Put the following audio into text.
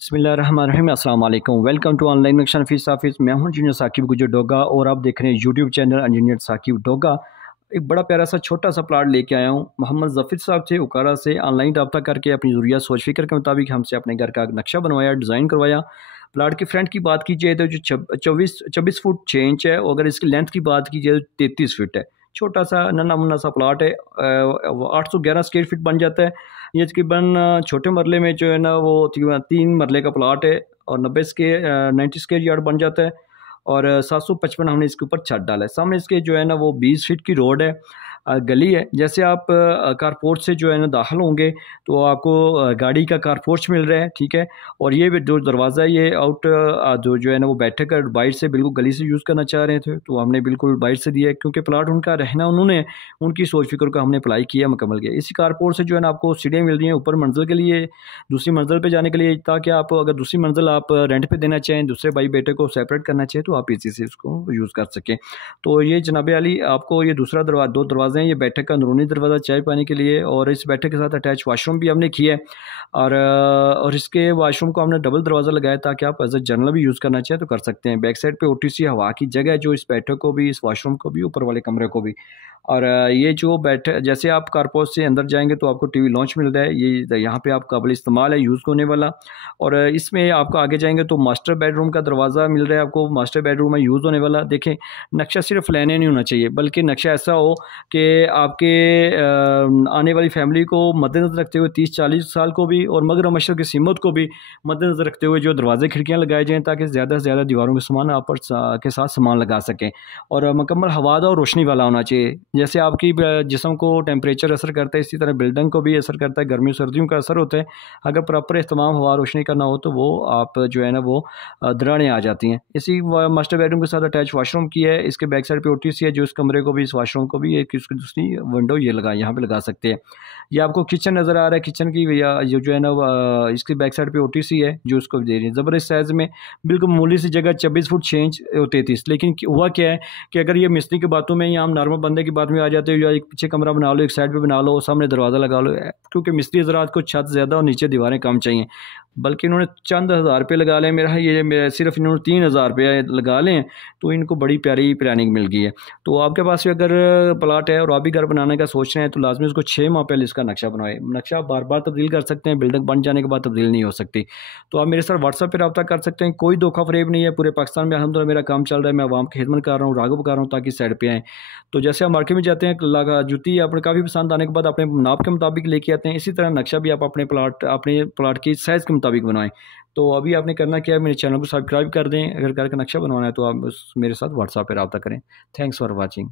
बिस्मिल्लाहिर्रहमानिर्रहीम। अस्सलाम वालेकुम। वेलकम टू ऑनलाइन नक्शा नफीस ऑफिस। मैं हूं इंजीनियर साकिब गुजर डोगा और आप देख रहे हैं YouTube channel engineer Saqib Doga. एक बड़ा प्यारा सा छोटा सा प्लाट लेके आया हूं। मोहम्मद जफ़ीर साहब थे उकाड़ा से ऑनलाइन रब्ता करके अपनी ज़रूरियात सोच फिक्र के मुताबिक हमसे अपने घर का नक्शा बनवाया, डिज़ाइन करवाया। प्लाट की फ्रंट की बात की जाए तो जो 24 फुट 6 इंच है, और अगर इसकी लेंथ की बात की जाए तो 33 फीट है। छोटा सा नन्ना मुन्ना सा प्लाट है। 811 स्क्वायर फीट बन जाता है। ये तकरीबन छोटे मरले में जो है ना वो 3 मरले का प्लाट है और 90 स्क्वायर यार्ड बन जाता है। और 755 हमने इसके ऊपर छत डाला है। सामने इसके जो है ना वो 20 फीट की रोड है, गली है। जैसे आप कारपोर्ट से जो है ना दाखिल होंगे तो आपको गाड़ी का कारपोर्च मिल रहा है, ठीक है। और ये भी जो दरवाज़ा है ये आउट जो है ना वो बैठक कर बाइट से बिल्कुल गली से यूज़ करना चाह रहे थे, तो हमने बिल्कुल बाइट से दिया है क्योंकि प्लाट उनका रहना उन्होंने उनकी सोच फिक्र का हमने अप्लाई किया, मुकम्मल किया। इसी कारपोर्ट से जो है ना आपको सीढ़ियाँ मिल रही हैं ऊपर मंजिल के लिए, दूसरी मंजिल पे जाने के लिए, ताकि आप अगर दूसरी मंजिल आप रेंट पे देना चाहें, दूसरे भाई बेटे को सेपरेट करना चाहें तो आप इसी से उसको यूज़ कर सकें। तो ये जनाब अली आपको ये दूसरा दरवाज़ा, 2 दरवाजे हैं। ये बैठक का अंदरूनी दरवाज़ा चाय पानी के लिए, और इस बैठक के साथ अटैच वाशरूम भी हमने किया है। और इसके वाशरूम को हमने डबल दरवाज़ा लगाया ताकि आप एज ए जनरल भी यूज़ करना चाहें तो कर सकते हैं। बैक साइड पे ओटीसी हवा की जगह है, जो इस बैठक को भी, इस वाशरूम को भी, ऊपर वाले कमरे को भी। और ये जो बैठक, जैसे आप कारपोर्ट से अंदर जाएंगे तो आपको टीवी लॉन्च मिल रहा है। ये यहाँ पे आप काबिल इस्तेमाल है, यूज़ होने वाला। और इसमें आपको आगे जाएंगे तो मास्टर बेडरूम का दरवाज़ा मिल रहा है आपको। मास्टर बेडरूम में यूज़ होने वाला। देखें, नक्शा सिर्फ लेने नहीं होना चाहिए, बल्कि नक्शा ऐसा हो कि आपके आने वाली फैमिली को मद्देनज़र रखते हुए 30-40 साल को भी और मगरब मशरक़ की सीमत को भी मद्देनज़र रखते हुए जो दरवाजे खिड़कियाँ लगाए जाएँ, ताकि ज़्यादा से ज़्यादा दीवारों के सामान आप के साथ सामान लगा सकें। और मुकम्मल हवादार और रोशनी वाला होना चाहिए। जैसे आपकी जिस्म को टेम्परेचर असर करता है, इसी तरह बिल्डिंग को भी असर करता है, गर्मियों सर्दियों का असर होता है। अगर प्रॉपर इस्तेमाल हवा रोशनी करना हो तो वो आप जो है ना वो दरारें आ जाती हैं। इसी मास्टर बेडरूम के साथ अटैच वाशरूम की है। इसके बैक साइड पे ओटीसी है, जो इस कमरे को भी, इस वाशरूम को भी एक इसकी दूसरी विंडो ये यहाँ पे लगा सकते हैं। ये आपको किचन नज़र आ रहा है। किचन की जो है ना इसकी बैक साइड पे ओटीसी है, जो उसको दे रही है ज़बरदस्त साइज़ में। बिल्कुल मामूली सी जगह, 24 फुट 6 इंच 33। लेकिन हुआ क्या है कि अगर ये मिस्त्री की बातों में या हम नॉर्मल बंदे की बात में आ जाते हो, या एक पीछे कमरा बना लो, एक साइड पे बना लो, सामने दरवाज़ा लगा लो, क्योंकि मिस्त्री हज़रात को छत ज़्यादा और नीचे दीवारें कम चाहिए, बल्कि इन्होंने चंद हज़ार रुपये लगा लें। मेरा सिर्फ इन्होंने 3,000 रुपये लगा लें तो इनको बड़ी प्यारी प्लानिंग मिल गई है। तो आपके पास भी अगर प्लाट है और आप भी घर बनाने का सोच रहे हैं तो लाजमी उसको 6 माह पहले इसका नक्शा बनवाएं। नक्शा बार बार तब्दील कर सकते हैं, बिल्डिंग बन जाने के बाद तब्दील नहीं हो सकती। तो आप मेरे साथ व्हाट्सएप पर रब्ता कर सकते हैं। कोई धोखा फरेब नहीं है। पूरे पाकिस्तान में अल्हम्दुलिल्लाह मेरा काम चल रहा है। मैं आवाम की खिदमत कर रहा हूँ, राग़िब कर रहा हूँ ताकि साइड पर आएँ। तो जैसे आप मार्केट में जाते हैं, जूती अपने काफ़ी पसंद आने के बाद अपने नाप के मुताबिक लेके आते हैं, इसी तरह नक्शा भी आप अपने प्लाट की साइज़ के मुताबिक बनवाएं। तो अभी आपने करना क्या है, मेरे चैनल को सब्सक्राइब कर दें। अगर घर का नक्शा बनवाना है तो आप मेरे साथ व्हाट्सएप पर रब्ता करें। Thanks for watching.